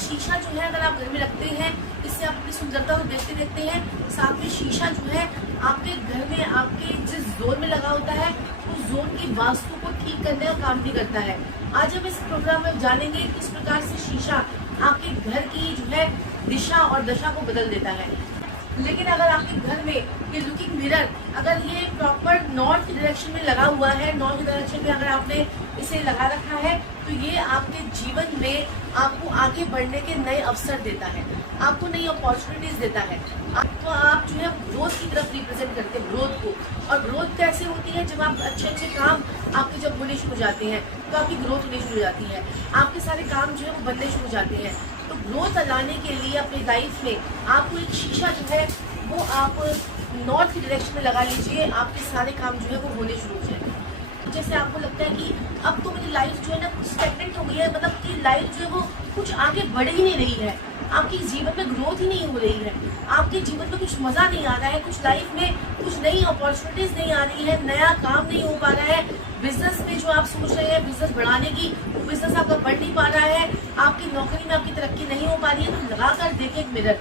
शीशा जो है अगर आप घर में रखते हैं, इससे आप अपनी सुंदरता को देखते देखते हैं। साथ में शीशा जो है आपके घर में आपके जिस जोन में लगा होता है उस जोन की वास्तु को ठीक करने का काम भी करता है। आज हम इस प्रोग्राम में जानेंगे किस प्रकार से शीशा आपके घर की जो है दिशा और दशा को बदल देता है। लेकिन अगर आपके घर में ये लुकिंग मिरर अगर ये प्रॉपर नॉर्थ डायरेक्शन में लगा हुआ है, नॉर्थ डायरेक्शन में अगर आपने इसे लगा रखा है, तो ये आपके जीवन में आपको आगे बढ़ने के नए अवसर देता है, आपको नई अपॉर्चुनिटीज देता है। तो आप जो है ग्रोथ की तरफ रिप्रेजेंट करते हैं, ग्रोथ को। और ग्रोथ कैसे होती है? जब आप अच्छे अच्छे काम आपके जब होने शुरू हो जाते हैं तो आपकी ग्रोथ होनी शुरू हो जाती है, आपके सारे काम जो है वो बनने शुरू हो जाते हैं। तो ग्रोथ लाने के लिए अपनी लाइफ में आपको एक शीशा जो है वो आप नॉर्थ की डायरेक्शन में लगा लीजिए, आपके सारे काम जो है वो होने शुरू हो जाएंगे। तो जैसे आपको लगता है कि अब तो मेरी लाइफ जो है ना कुछ स्टेगनेंट हो गई है, मतलब कि लाइफ जो है वो कुछ आगे बढ़ ही नहीं रही है, आपके जीवन में ग्रोथ ही नहीं हो रही है, आपके जीवन में कुछ मजा नहीं आ रहा है, कुछ लाइफ में कुछ नई अपॉर्चुनिटीज नहीं आ रही है, नया काम नहीं हो पा रहा है, बिजनेस में जो आप सोच रहे हैं बिजनेस बढ़ाने की, वो बिजनेस आपका बढ़ नहीं पा रहा है, आपकी नौकरी में आपकी तरक्की नहीं हो पा रही है, तो लगाकर देखें एक मिरर।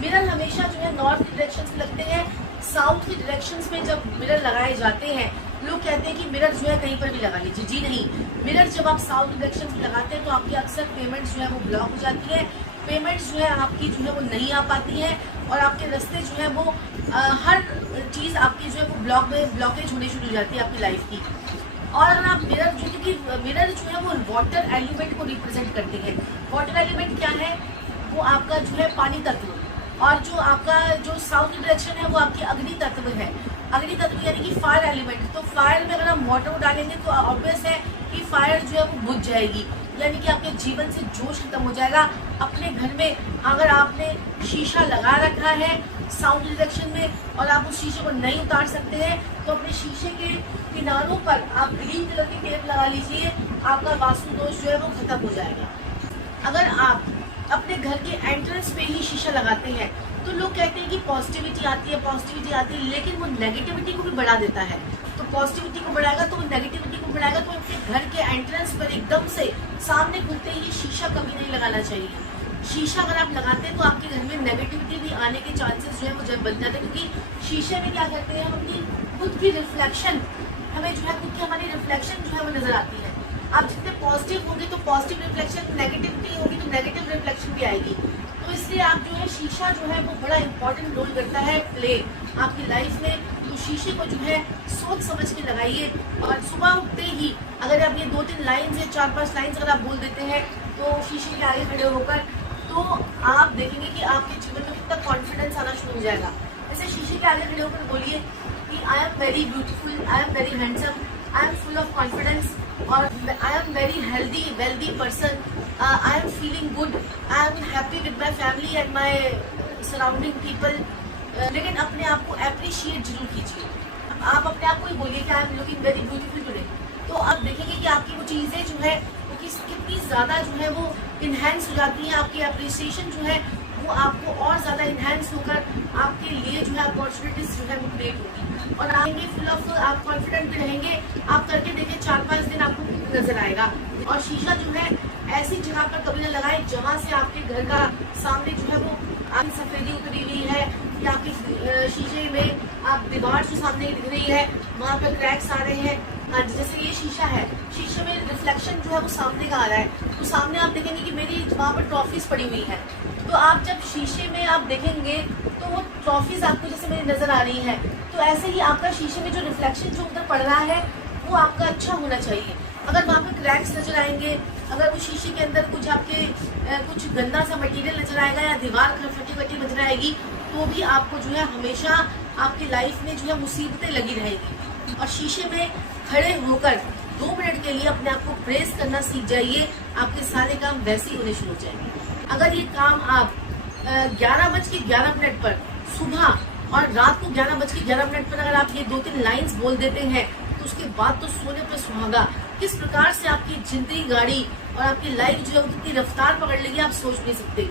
मिरर हमेशा जो है नॉर्थ की डायरेक्शन में लगते हैं। साउथ की डायरेक्शन में जब मिरर लगाए जाते हैं, लोग कहते हैं कि मिरर जो है कहीं पर भी लगा लीजिए। जी नहीं, मिरर जब आप साउथ डायरेक्शन में लगाते हैं तो आपकी अक्सर पेमेंट जो है वो ब्लॉक हो जाती है, पेमेंट्स जो है आपकी जो है वो नहीं आ पाती है, और आपके रास्ते जो है वो हर चीज आपकी जो है वो ब्लॉकेज होनी शुरू हो जाती है आपकी लाइफ की। और अगर आप मिरर जो, क्योंकि मिरर जो है वो वाटर एलिमेंट को रिप्रेजेंट करते हैं। वाटर एलिमेंट क्या है? वो आपका जो है पानी तत्व, और जो आपका जो साउथ डायरेक्शन है वो आपकी अग्नि तत्व है। अग्नि तत्व यानी कि फायर एलिमेंट। तो फायर में अगर हम वाटर डालेंगे तो ऑब्वियस है कि फायर जो है वो बुझ जाएगी, यानी कि आपके जीवन से जोश खत्म हो जाएगा। अपने घर में अगर आपने शीशा लगा रखा है साउथ डायरेक्शन में और आप उस शीशे को नहीं उतार सकते हैं, तो अपने शीशे के किनारों पर आप ग्रीन कलर की टेप लगा लीजिए, आपका वास्तु दोष जो है वो खत्म हो जाएगा। अगर आप अपने घर के एंट्रेंस पे ही शीशा लगाते हैं तो लोग कहते हैं कि पॉजिटिविटी आती है, लेकिन वो नेगेटिविटी को भी बढ़ा देता है। तो पॉजिटिविटी को बढ़ाएगा तो वो नेगेटिविटी को बढ़ाएगा। तो अपने घर के एंट्रेंस पर एकदम से सामने खुलते ही शीशा कभी नहीं लगाना चाहिए। शीशा अगर आप लगाते हैं तो आपके घर में नेगेटिविटी भी आने के चांसेस जो है वो जब बन जाते हैं, क्योंकि शीशे में क्या करते हैं हम अपनी खुद की रिफ्लेक्शन, हमें जो है खुद की हमारी रिफ्लेक्शन जो है वो नजर आती है। आप जितने पॉजिटिव होंगे तो पॉजिटिव रिफ्लेक्शन, नेगेटिविटी होगी तो नेगेटिव रिफ्लेक्शन भी आएगी। तो इसलिए आप जो है शीशा जो है वो बड़ा इंपॉर्टेंट रोल करता है प्ले आपकी लाइफ में। तो शीशे को जो है सोच समझ के लगाइए, और सुबह उठते ही अगर आप ये 2-3 लाइन्स या 4-5 लाइन्स अगर आप बोल देते हैं तो शीशे के आगे खड़े होकर, तो आप देखेंगे कि आपके जीवन में कितना कॉन्फिडेंस आना शुरू हो जाएगा। जैसे शीशे के आगे खड़े होकर बोलिए कि I am very beautiful, I am very handsome, I am full of confidence, और I am very healthy wealthy person, I am feeling good, I am happy with my family and my surrounding people. लेकिन अपने आप को appreciate जरूर कीजिए। आप अपने आप को ही बोलिए कि I am looking very beautiful today, तो आप देखेंगे कि आपकी वो चीज़ें जो है वो कितनी ज़्यादा जो है वो इन्हेंस हो जाती हैं। आपकी अप्रिसिएशन जो है वो आपको और ज़्यादा इन्हेंस होकर आपके लिए जो है अपॉर्चुनिटीज जो है वो क्रिएट होगी, और आएंगे फुल ऑफ, आप कॉन्फिडेंट भी रहेंगे। आप करके देखिए 4-5 दिन आपको नजर आएगा। और शीशा जो है ऐसी जगह पर कभी ना लगाए जहाँ से आपके घर का सामने जो है वो आपकी सफेदी उतरी हुई है, या आपके शीशे में आप दीवार जो सामने दिख रही है वहाँ पर क्रैक्स आ रहे हैं। जैसे ये शीशा है, शीशे में रिफ्लेक्शन जो है वो सामने का आ रहा है, तो सामने आप देखेंगे कि मेरी वहाँ पर ट्रॉफीज पड़ी हुई है। तो आप जब शीशे में आप देखेंगे तो वो ट्रॉफीज आपको जैसे मेरी नजर आ रही है, तो ऐसे ही आपका शीशे में जो रिफ्लेक्शन जो उधर पड़ रहा है वो आपका अच्छा होना चाहिए। अगर वहाँ पर क्रैक्स नजर आएंगे, अगर वो शीशे के अंदर कुछ आपके कुछ गंदा सा मटेरियल नजर आएगा, या दीवार फटी नजर आएगी, तो भी आपको जो है हमेशा आपकी लाइफ में जो है मुसीबतें लगी रहेगी। और शीशे में खड़े होकर 2 मिनट के लिए अपने आप को प्रेस करना सीख जाइए, आपके सारे काम वैसे ही होने शुरू हो जाएंगे। अगर ये काम आप 11:11 पर सुबह और रात को 11:11 पर अगर आप ये 2-3 लाइन्स बोल देते हैं, तो उसके बाद तो सोने पे सुहागा। किस प्रकार से आपकी जिंदगी गाड़ी और आपकी लाइफ जो है वो कितनी रफ्तार पकड़ लेगी आप सोच नहीं सकते।